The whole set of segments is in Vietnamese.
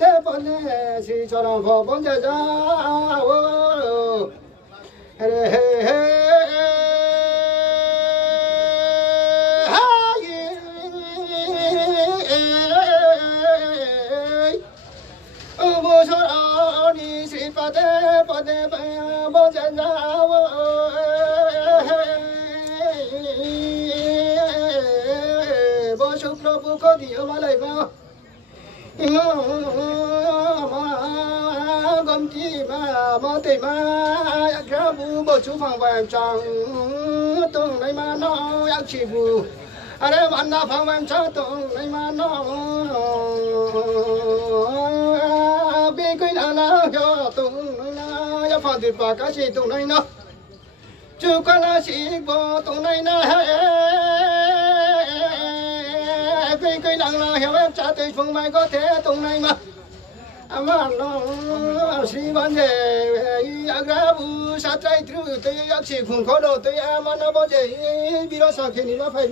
thế bọn si cho nó phò bọn cha cha bố số đó đi si phá thế bọn cha cha bố số nó bố có đi mà lại vào gom chi mà tê mà ra bu bố chú phòng vàng trăng tung này mà nó yak chi bu ở bạn na phòng vàng trăng tung này mà nó bên cái nào cho tung này ya phòng tuyệt vời cái gì tung này nó chú con là chỉ bộ tung này na bên cái nào là hiểu em trả tiền phòng vàng có thể tung này mà mà nó si ban về agra bu sát trai tru tôi ác sĩ phun khó đồ tôi mà nó bao giờ bị nó sao khi nó phải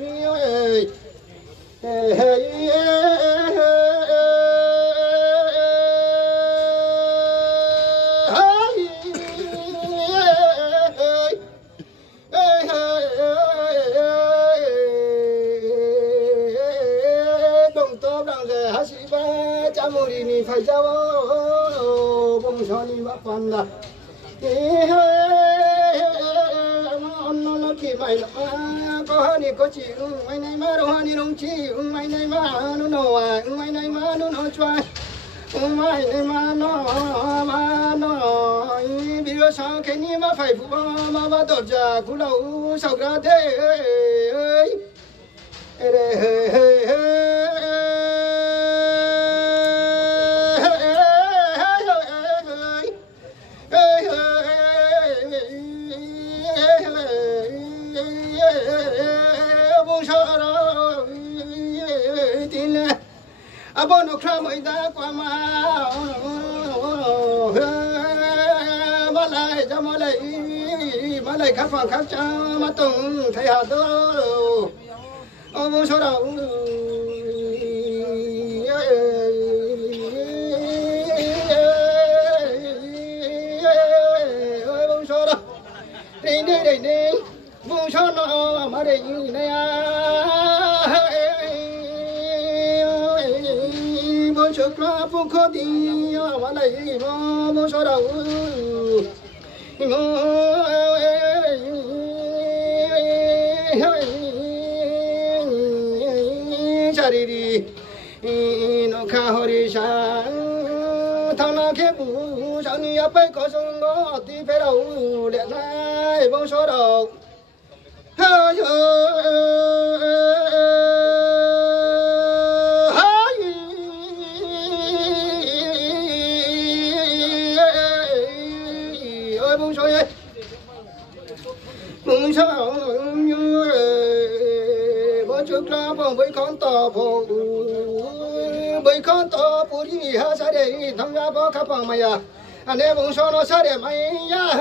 đồng tốt đang về hát sĩ ba cha mồ đi phải cháu bông cho đi bắt quan là nó kỳ mày có hơn thì có chị mày này mà đâu hơn thì đồng chí mày này mà nó nổ mày này mà nó nổ choai mày này mà nó bây giờ sao cái này mà phải phụ mà tổ chức cú đầu sao ra thế bố nó khám ấy đã qua mà lại cho mà lại khắp phòng khắp cha mà tung thầy hạt đó bố số đầu bố số đó đi bố số nó mà để như này trước là phong khó đi mà lại bố số đầu cha đi nó khá hori sa thằng nào kia bù sao ni áp có sông nó tí phải đầu lẹ lại bố số đầu bông sao như bố trước là bông với con tò bông với con tò bố đi ha sa để thằng gia bố khắp bằng mày anh em bông sao nó sa để mày ya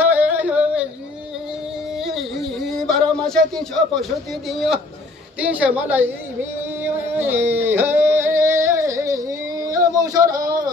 bà đó mà sẽ tin cho bố số tin sẽ mà lại bông sao đó